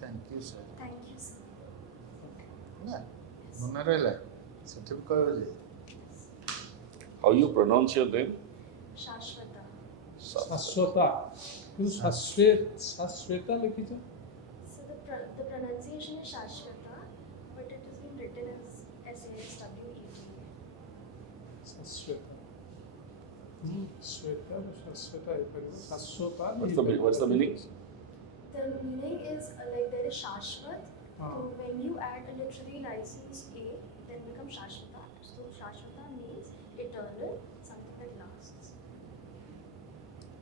Thank you, sir. Thank you, sir. Na, mona rahila. Sethi bi kahbo je. How you pronounce your name? Sasweata. Sasweata. You Sasweata likhicha? So the pronunciation is Sasweata, but it has been written as SASWETA. Sasweata. Sweta, Sasweata. Sasweata. What's the meaning? The meaning is like there is Shashwat. So when you add a literary license A, then becomes Shashwata. So Shashwata means eternal, something that lasts.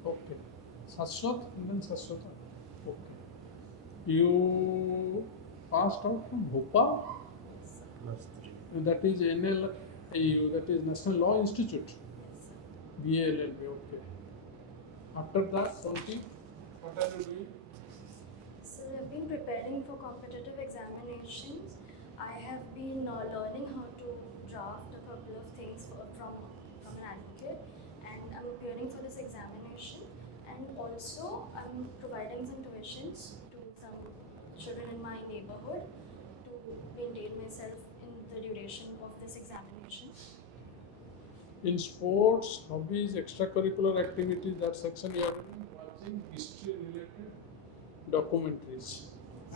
Okay. Saswat and then Saswata. Okay. You passed out from Bhopal? +3. That is NLAU, that is National Law Institute. Yes, sir. BA LLB, okay. After that, what are you doing? So I've been preparing for competitive examinations. I have been learning how to draft a couple of things from an advocate, and I'm appearing for this examination. And also, I'm providing some tuitions to some children in my neighborhood to maintain myself in the duration of this examination. In sports, hobbies, extracurricular activities, that section you have been watching history related documentaries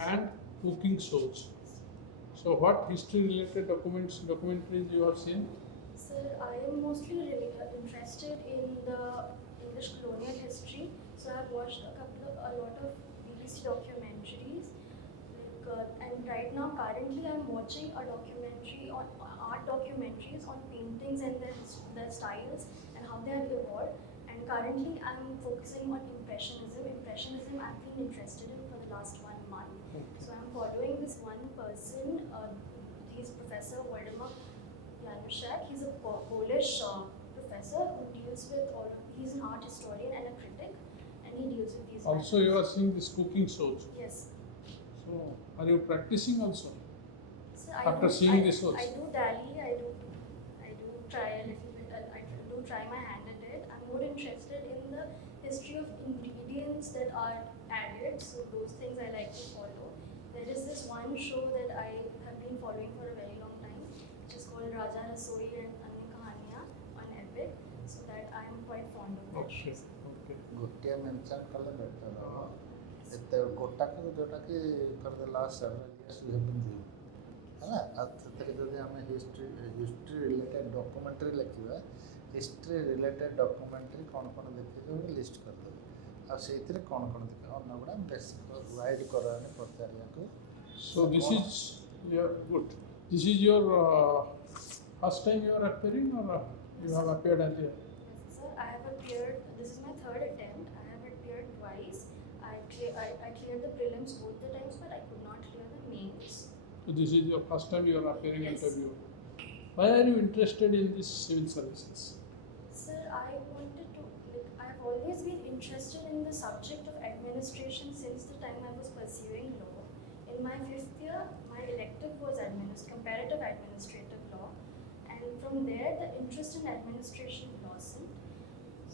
and cooking shows. So what history related documentaries you have seen? Sir, I am mostly really interested in the English colonial history. So I've watched a lot of BBC documentaries. And right now, currently, I'm watching a documentary on art documentaries on paintings and their styles and how they have evolved. And currently, I'm focusing on Impressionism. Impressionism, I've been interested in for the last 1 month. So I'm following this one person. He's Professor Waldemar Januszak. He's a Polish professor who deals with he's an art historian and a critic, and he deals with these. Also, you are seeing this cooking shows. Yes. So, are you practicing also? So After seeing this shows? I do dally. I do try a little bit. I do try my hand at it. I'm more interested in the history of ingredients that are added. So those things I like to follow. There is this one show that I have been following for a very long time, which is called Raja Rasoi and Anya Kahaniya on Epic. So that I am quite fond of that show. Okay. गोटिया mention कले better हो एते गोटा को जोटा कि for the last several years we have been doing है ना अतरे जदि हम हिस्ट्री रिलेटेड डॉक्यूमेंट्री लिखिबा हिस्ट्री रिलेटेड डॉक्यूमेंट्री कोन देखि लिस्ट कर दो आ सेतिरे कोन देखा अन्नगुडा बेस वाइड कराने पचारिया को. So this is your good. This is your first time you are appearing, or you have appeared earlier? Yes, sir. I have appeared. This is my third attempt. I have appeared twice. I cleared the prelims both the times, but I could not clear the mains. So this is your first time you are appearing Yes. interview. Why are you interested in this civil services? Sir, I wanted to. I've always been interested in the subject of administration since the time I was pursuing law. In my 5th year, my elective was comparative administrative law, and from there the interest in administration blossomed.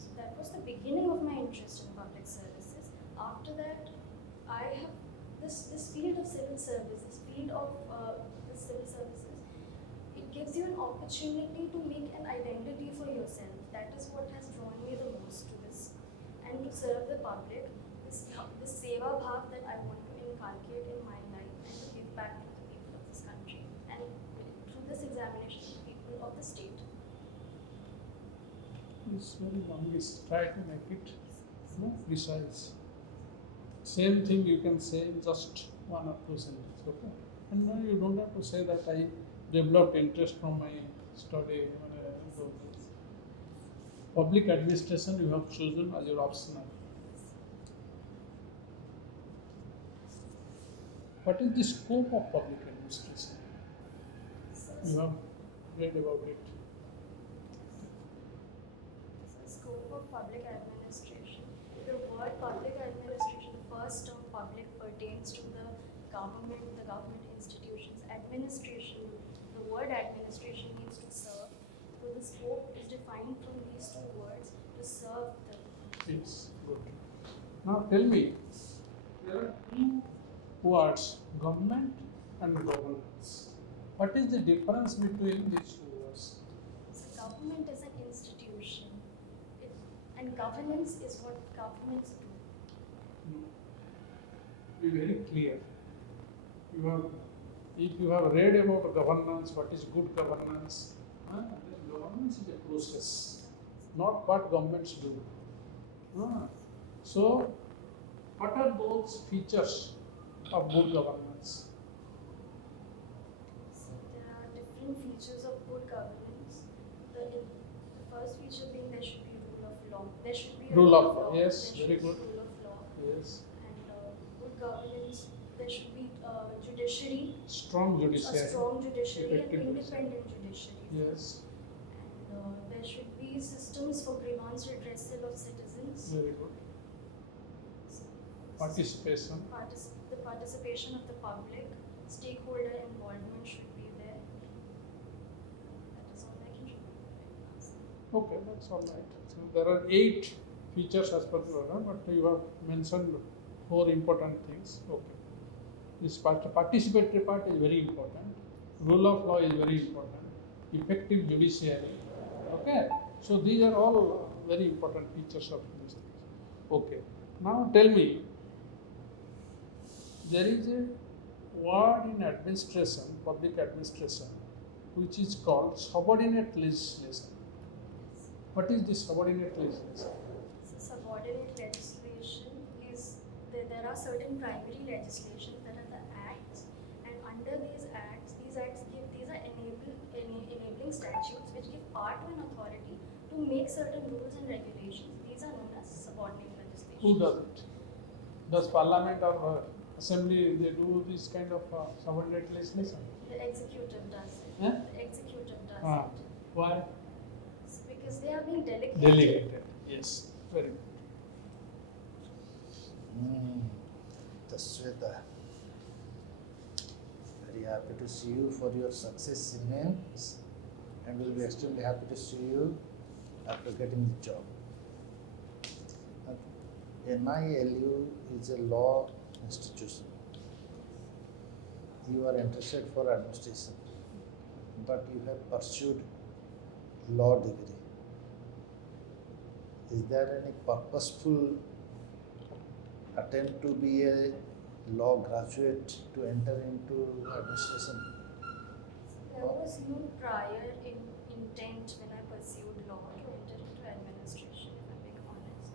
So that was the beginning of my interest in public services. After that, I have this field of civil service, this field of the civil services. It gives you an opportunity to make an identity for yourself. That is what has drawn me the most to this, and to serve the public. This seva bhav that I want to inculcate in my life and to give back to the people of this country, and through this examination to the people of the state. It's very long. Try to make it precise. Same thing you can say in just 1 or 2 sentences. Okay. And no, you don't have to say that I developed interest from my study. Public administration you have chosen as your optional. What is the scope of public administration? You have read about it. The scope of public administration. The word public administration, the first term public pertains to the government institutions. Administration, the word administration means to serve. So the scope is defined from these two words, to serve the. It's good. Now tell me, there are two words government and governance. What is the difference between these two words? So government is an institution, and governance is what governments do. Be very clear. If you have read about governance, what is good governance, then governance is a process, not what governments do. So, what are those features of good governance? So there are different features of good governance. The first feature being there should be rule of law. There should be a Rule of law, yes, There very should be good. rule of law. Yes, And good governance, there should be judiciary, strong a judiciary. strong judiciary and Effective independent judiciary. Yes, And there should be systems for grievance redressal of citizens. very good. Participation. The participation of the public, stakeholder involvement should be there. That is all I can remember. Okay, that's all right. So there are 8 features as per the order, but you have mentioned 4 important things. Okay. This participatory part is very important. Rule of law is very important. Effective judiciary. Okay. So these are all very important features of these things. Okay. Now tell me, there is a word in administration, public administration, which is called subordinate legislation. What is this subordinate legislation? So subordinate legislation is there are certain primary legislations that are the acts, and under these acts give these are enabling statutes which give power to an authority to make certain rules and regulations. These are known as subordinate legislation. Who does it? Does Parliament or Assembly they do this kind of subordinate legislation? The executive does it. Huh? The executive does Ah. it. Why? It's because they are being delegated. Delegated. Yes. Very good. Sasweata, very happy to see you for your success in names, and will be extremely happy to see you after getting the job. NILU is a law institution. You are interested for administration, but you have pursued law degree. Is there any purposeful attempt to be a law graduate to enter into administration? There was no prior intent when I pursued law to enter into administration, if I'm being honest.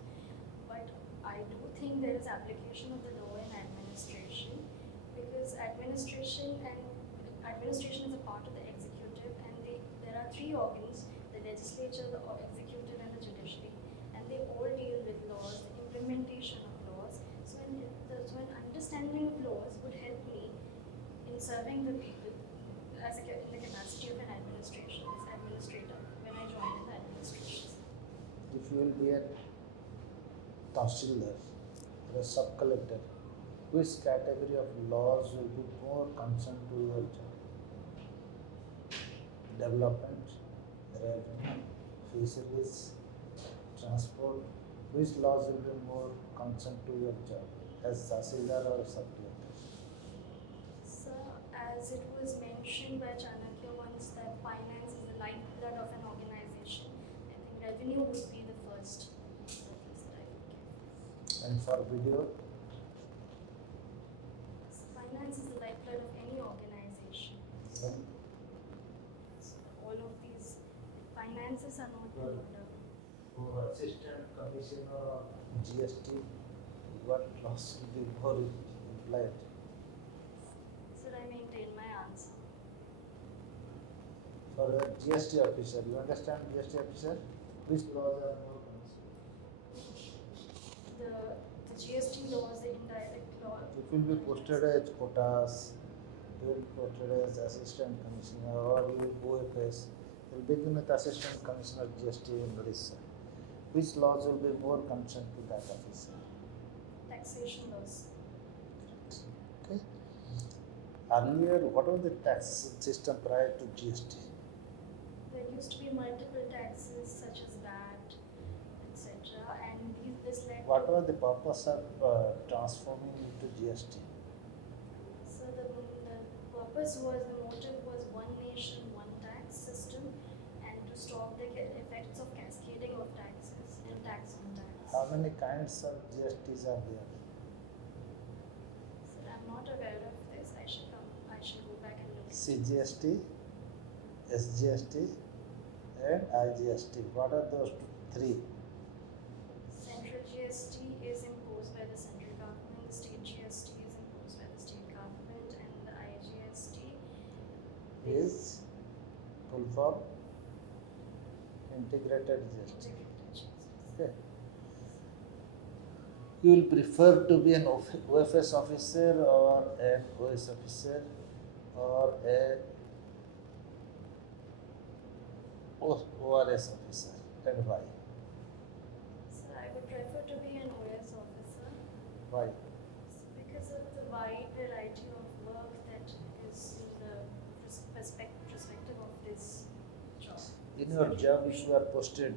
But I do think there is application of the law in administration, because administration is a part of the executive, and there are 3 organs: the legislature, the executive, and the judiciary, and they all deal with laws, the implementation of laws. So an understanding of laws would help me in serving the people in the capacity of an administrator when I joined in the administration. If you will be a tahsildar or a sub-collector, which category of laws will be more concerned to your job? Development, revenue, fisheries, transport, which laws will be more concerned to your job as tahsildar or sub-collector? So, as it was mentioned by Chanakya once, that finance is the lifeblood of an organization, I think revenue would be the first focus that I would give. And for video, So finance is the lifeblood of any organization. So all of these finances are not in order. for assistant commissioner of GST, what laws will be more implied? Sir, I maintain my answer. For a GST officer, you understand GST officer? Which laws are more concerned? The GST laws, the indirect law. It will be posted as quotas, you will be posted as assistant commissioner, or you OFS. You will begin with assistant commissioner GST in Odisha. Which laws will be more concerned to that officer? Taxation laws. Okay. Earlier, what was the tax system prior to GST? There used to be multiple taxes such as VAT, etc. And this led What was the purpose of transforming into GST? motive was one nation, one tax system, and to stop the effects of cascading of taxes and tax on tax. How many kinds of GSTs are there? Sir, I'm not aware of this. I should go back and look. CGST, SGST, and IGST. What are those three? Central GST is imposed by the central government, the state GST is imposed by the state government, and the IGST Is full form integrated GST. integrated GST. Okay. You will prefer to be an OFS officer or an OS officer or a ORS officer, and why? So I would prefer to be an OS officer Why? because of the wide variety of work that is in the perspective of this job. In your job, if you are posted,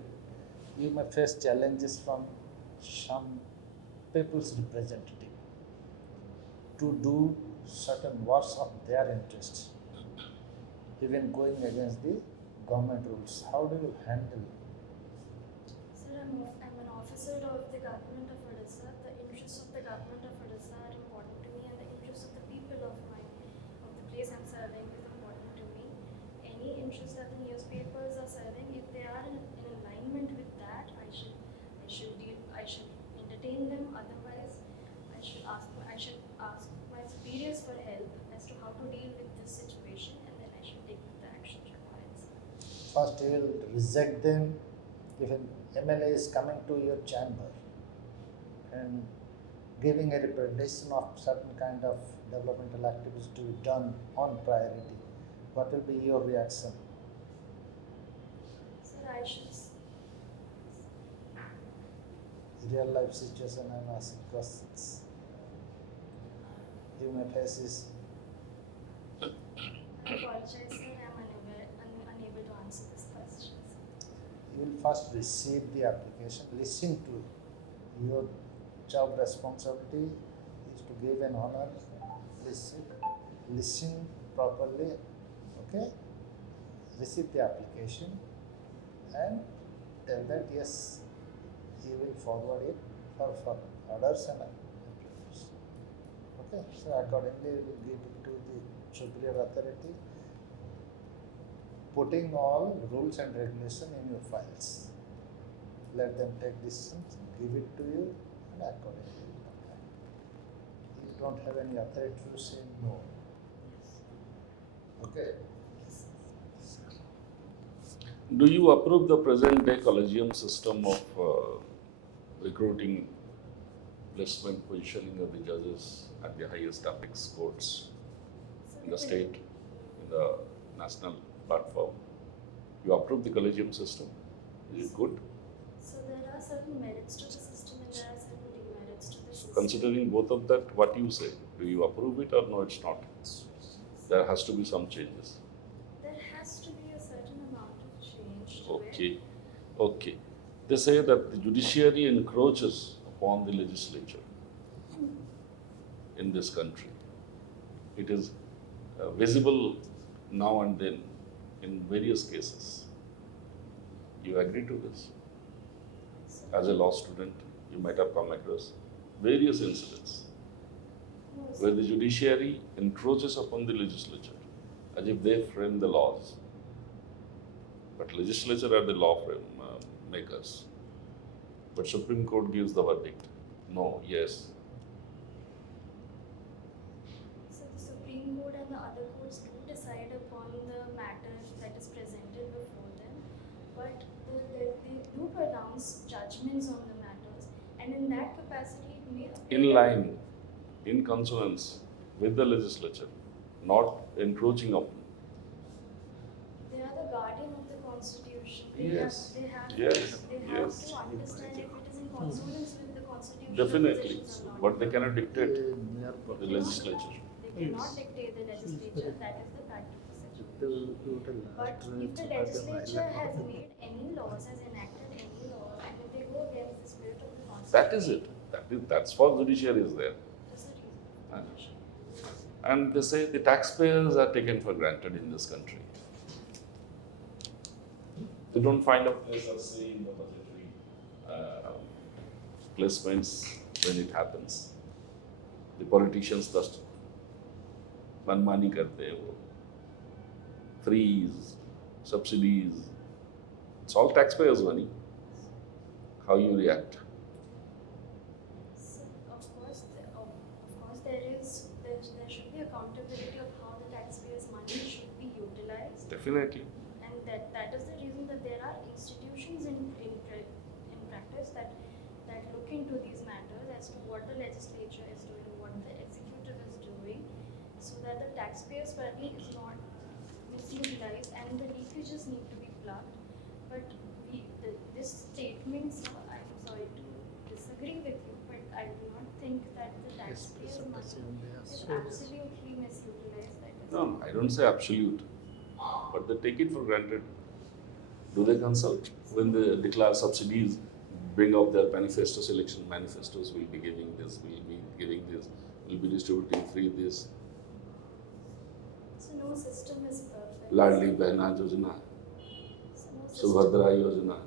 you may face challenges from some people's representative to do certain works of their interest, even going against the government rules. How do you handle? Sir, I'm an officer of the government of Odisha. The interests of the government of Odisha are important to me, and the interests of the people of the place I'm serving is important to me. Any interest that the newspapers are serving, if they are in alignment with that, I should entertain them. Otherwise, I should ask my superiors for help as to how to deal with this situation, and then I should take the actions required. First, you will reject them if an MLA is coming to your chamber and giving a representation of certain kind of developmental activities to be done on priority. What will be your reaction? Sir, I should. Real life situation I'm asking questions. You may face is I apologize, sir. I'm unable to answer this question. you will first receive the application, listen to your job responsibility is to give an honor, listen properly, okay? Receive the application and tell that yes, you will forward it for others and employers. Okay, so accordingly you will give it to the superior authority, putting all rules and regulation in your files. Let them take decisions, give it to you, and accordingly you comply. You don't have any authority to say no. Okay. Do you approve the present day collegium system of recruiting, placement, positioning of the judges at the highest apex courts in the state, in the national platform? You approve the collegium system? Is it good? So there are certain merits to the system and there are certain demerits to the system. Considering both of that, what you say? Do you approve it or no, it's not? There has to be some changes. There has to be a certain amount of change to Okay, it. okay. They say that the judiciary encroaches upon the legislature in this country. It is visible now and then in various cases. You agree to this? So, As a law student, you might have come across various incidents no, where the judiciary encroaches upon the legislature as if they frame the laws. But legislature are the law makers. But Supreme Court gives the verdict. No, yes. So the Supreme Court and the other courts do decide upon the matter that is presented before them, but they do pronounce judgments on the matters, and in that capacity it may appear In line, in consonance with the legislature, not encroaching upon. they are the guardian of the constitution. Yes. They have Yes. to Yes. understand if it is in consonance with the constitution. Definitely, but they cannot dictate Near the legislature. They cannot dictate the legislature. That is the fact of the situation. But if the legislature has made any laws, has enacted any law, and if they go against the spirit of the constitution, That is it. That's what judiciary is there. that's the reason. And and they say the taxpayers are taken for granted in this country. They don't find a place or say in the budgetary placements when it happens. The politicians just मनमानी करते हैं वो, freeze, subsidies. It's all taxpayers' money. How you react? So, of course, there should be accountability of how the taxpayers' money should be utilized, Definitely. and that is the reason that there are institutions in practice that look into these matters as to what the legislature is doing, what the executive is doing, so that the taxpayers' money is not misutilized and the leakages need to be plugged. But this statement, sir, I'm sorry to disagree with you, but I do not think that the taxpayers' money is absolutely misutilized. No, I don't say absolute, but they take it for granted. Do they consult when they declare subsidies? Bring up their manifestos, election manifestos. Will be giving this. Will be giving this. Will be distributing free this. So no system is perfect. Ladli Behna Yojana, So no system. Subhadra Yojana.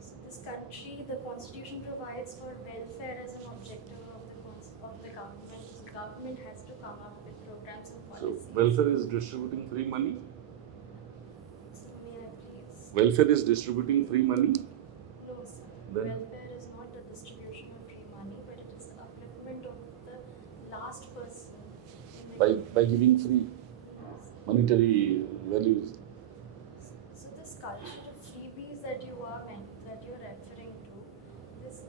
So this country, the constitution provides for welfare as an objective of the government. So the government has to come up with programs and So policies. welfare is distributing free money. So may I please? Welfare is distributing free money. No, sir. Then? Welfare is not the distribution of free money, but it is the upliftment of the last person. By giving free monetary values. So this culture of freebies that you're referring to,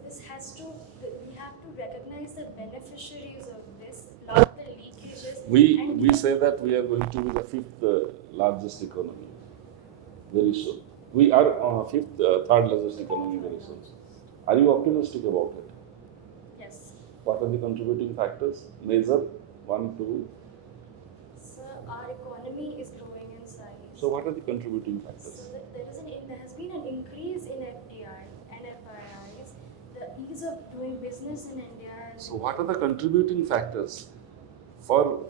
this has to, we have to recognize the beneficiaries of this, not the leakages. We say that we are going to be the fifth largest economy very soon. We are third largest economy very soon. Are you optimistic about it? Yes. What are the contributing factors? Major, 1, 2. Sir, our economy is growing in size. So what are the contributing factors? So there has been an increase in FDI and FIIs. The ease of doing business in India has. So what are the contributing factors for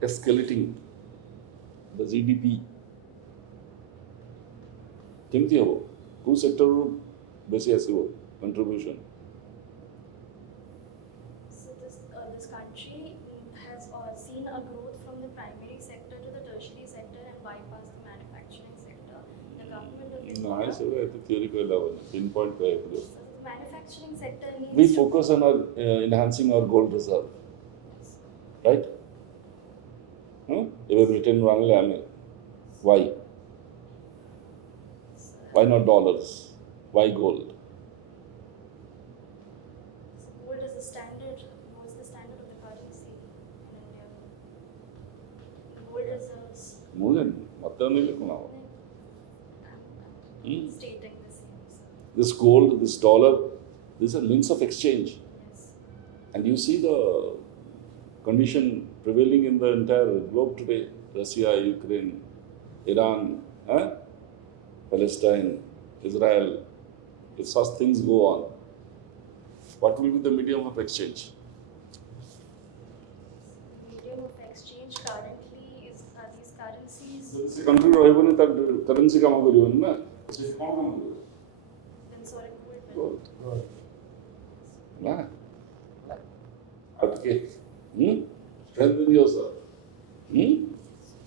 escalating the GDP? Think about who sector basi asibo contribution. So this country has seen a growth from the primary sector to the tertiary sector and bypassed the manufacturing sector. The government of India. No, I say that the theoretical level, pinpoint So the manufacturing sector needs we to focus on our enhancing our gold reserve, right? If Britain run why? Why not dollars? Why gold? So gold is the standard. What's the standard of the currency in India? Gold reserves. I'm stating the same, sir. This gold, this dollar, these are means of exchange. Yes. And you see the condition prevailing in the entire globe today, Russia, Ukraine, Iran, Palestine, Israel, if such things go on, what will be the medium of exchange? Medium of exchange currently are these currencies. ଯଦି ସେ country ରହିବନି ତାର currency କାମ କରିବନି ନା ସେ କ'ଣ କାମ କରିବ? Then sorry, gold. Gold. ନା ଆଉ ଟିକେ strengthen yourself.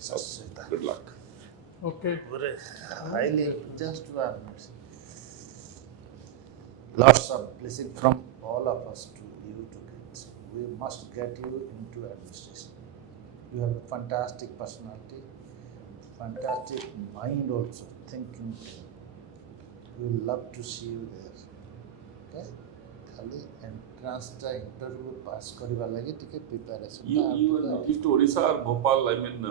Sasweata. Good luck. Okay. Highly, just 1 minute. Lots of blessing from all of us to you to get. We must get you into administration. You have a fantastic personality, fantastic mind also, thinking. We will love to see you there. Okay? खाली entrance टा interview pass करिवा लागि टिके preparation. You were native to Odisha or Bhopal, I mean,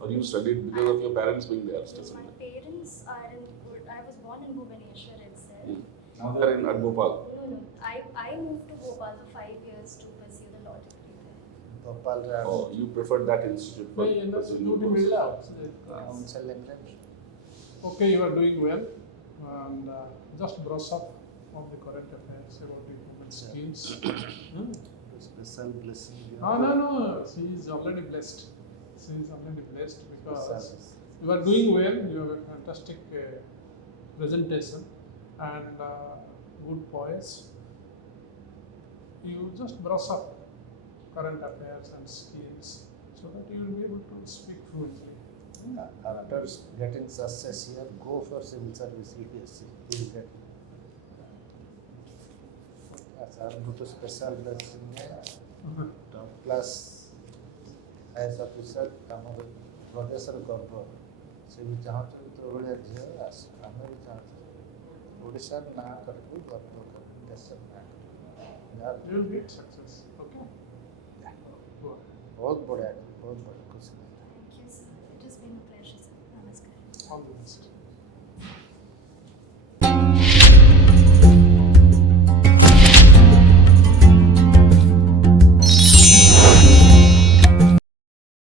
or you studied because of your parents being there? My parents are in. I was born in Bhubaneswar itself. Now they are at Bhopal. No. I moved to Bhopal for 5 years to pursue the law degree there. Bhopal रे Oh, you preferred that institute for नहीं, pursuing you your did course. council England. Okay, you are doing well, and just brush up on the current affairs about the improvement schemes. special blessing. No. She is already blessed. She is already blessed because Service. you are doing well. You have a fantastic presentation and good poise. You just brush up current affairs and skills so that you will be able to speak fluently. After getting success here, go for civil service UPSC. Please get. Sir तो special blessing है top class IAS officer ଆମର ପ୍ରଦେଶର ଗର୍ବ ସେ ବି ଚାହୁଁଛନ୍ତି ତୋ ଭଳିଆ ଝିଅ ଆସ ଆମେ ବି ଚାହୁଁଛୁ ଓଡ଼ିଶାର ନାଁ କରିବୁ ଗର୍ବ କରିବୁ ଦେଶର ନାଁ କରିବୁ You will get success. Okay. Good. ବହୁତ ବଢ଼ିଆ ଖୁସି ଲାଗିଲା Thank you, sir. It has been a pleasure, sir. Namaskar. All the best.